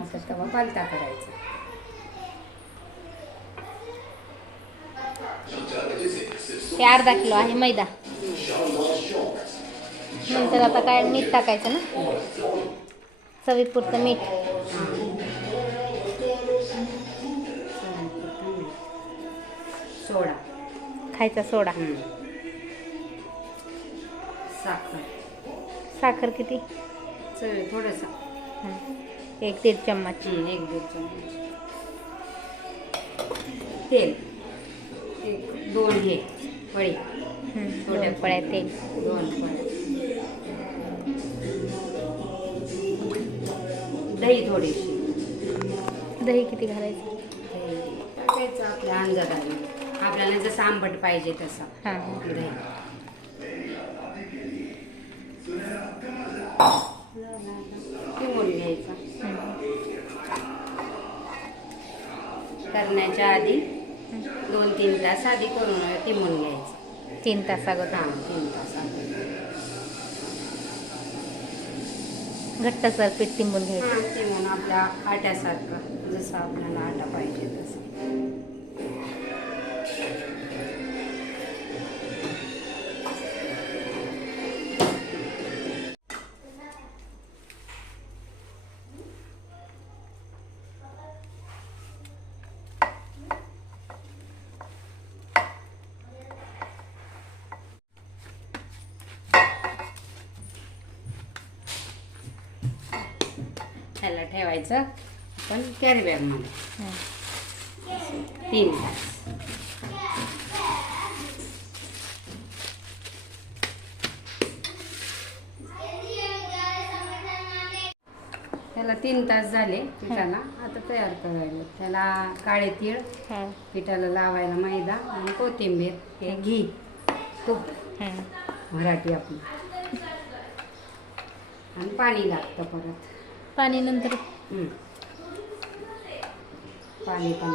आता तवा पालता करायचा. हे अर्धा किलो आहे मैदा. नंतर आता काय मीठ टाकायचं ना, चवीपुरतं मीठ. सोडा, खायचा सोडा. साखर, साखर किती? चवी थोडंसं, 1-1.5 चम्मच. 1-1.5 चम्मच. तेल 2 हे पळी, थोड्या पळ्या तेल. 2 पळ्या. दही थोडीशी. दही किती घालायचं? टाकायचं आपल्या अंदाजाने, आपल्याला जसं आंबट पाहिजे तसं. दही किमून घ्यायचा. करण्याच्या आधी 2-3 तास आधी करून किमून घ्यायचं. 3 तास अगोदर. 3 तास अगोदर. घट्टसर पीठ तिंबून घ्यायचं. किमून आपल्या आट्यासारखं, जसं आपल्याला आटा पाहिजे तसं. ह्याला ठेवायचं आपण कॅरी बॅगमध्ये 3 तास. त्याला 3 तास झाले पिठाला. आता तयार करायला त्याला काळे तीळ, पिठाला लावायला मैदा आणि कोथिंबीर, हे घी, तूप मराठी आपली, आणि पाणी लागतं परत. पाणी नंतर पाणी पण.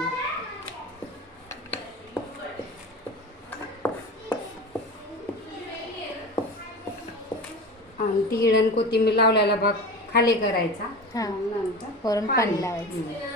आणि तीळ आणि कोथिंबीर लावलेला भाग खाली करायचा. नंतर वरून पाणी लावायचं.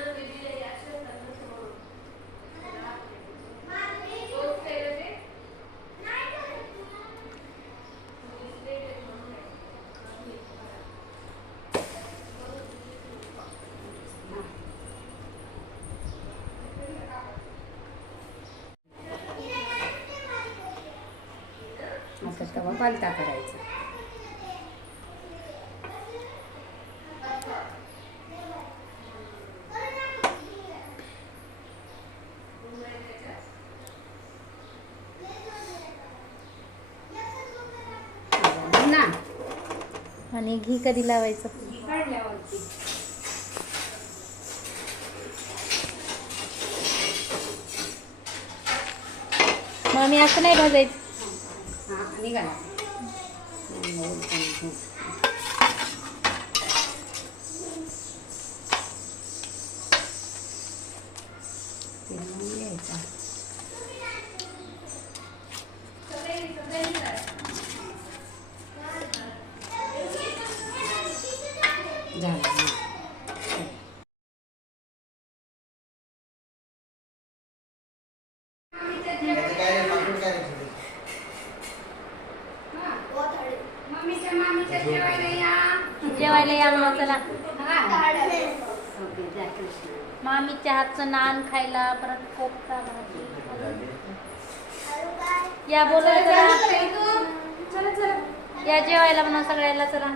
आता तवा पालता करायचा. ना, आणि घी कधी लावायचं? काढल्यावरती. मग मी असं नाही भाजायचं. निघाला. जेवायला या मग चला. मामीच्या हातचं नान खायला, परत कोफ्ता भाजी. या बोला या जेवायला म्हणा सगळ्याला. चला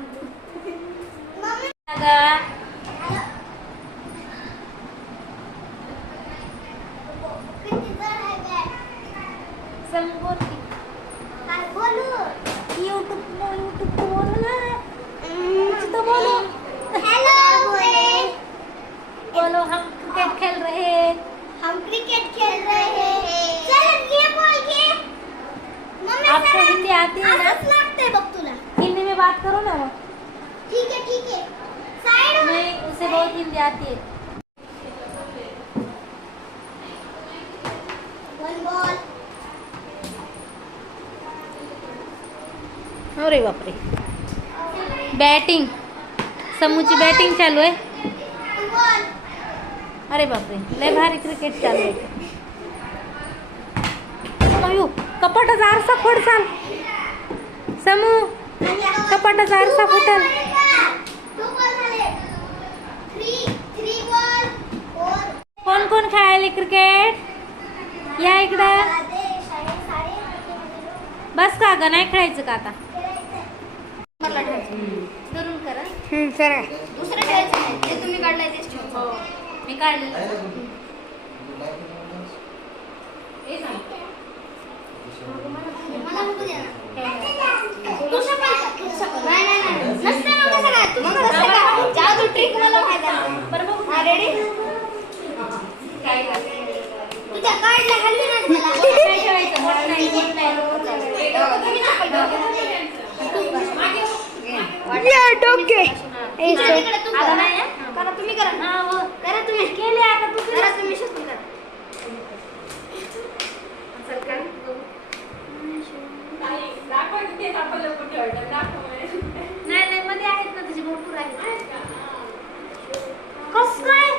बोलो हम क्रिकेट खेल रहे हैं. आपको हिंदी आती है ना? हिंदी में बात करो ना. ठीक है साइड में. नहीं, उसे बहुत हिंदी आती है. One ball. अरे बापरे. बॅटिंग, समूची बॅटिंग चालू आहे. अरे बापरे, लय भारी क्रिकेट चालू आहे. अयो, कपाटाचा आरसा फोड चाल. समू, कपाटाचा आरसा फुटल. कोण कोण खेळायले क्रिकेट? या इकडं. बस का ग, नाही खेळायचं का आता? धरून करा. दुसरं ठेवायचं नाही, जे तुम्ही काढलंय तेच ठेवा. हो, मी काढलेलं. मला बघू द्या ना. तू सफल कर, तू सफल. नाही, नाही, नाही. नसतं ना कसं काय? तू कसं काय? जादू ट्रिक मला माहिती आहे. बरं बघू. हा, रेडी? तुझ्या कार्डला हल्ली नाही मला. काय ठेवायचं? बोट नाही, बोट नाही. तुम्ही सफल करा. माझ्याकडे तू आता करा. नाही ना? करा, तुम्ही करा. हा, हो. करा तुम्ही. केले आता तू करा तुम्ही सफल करा. नाही नाही, मध्ये आहेत ना तुझे भरपूर आहेत. कसं काय?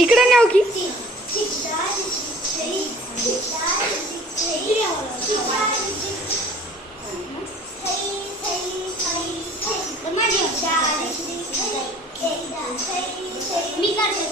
इकडे नेऊ की मी काढते.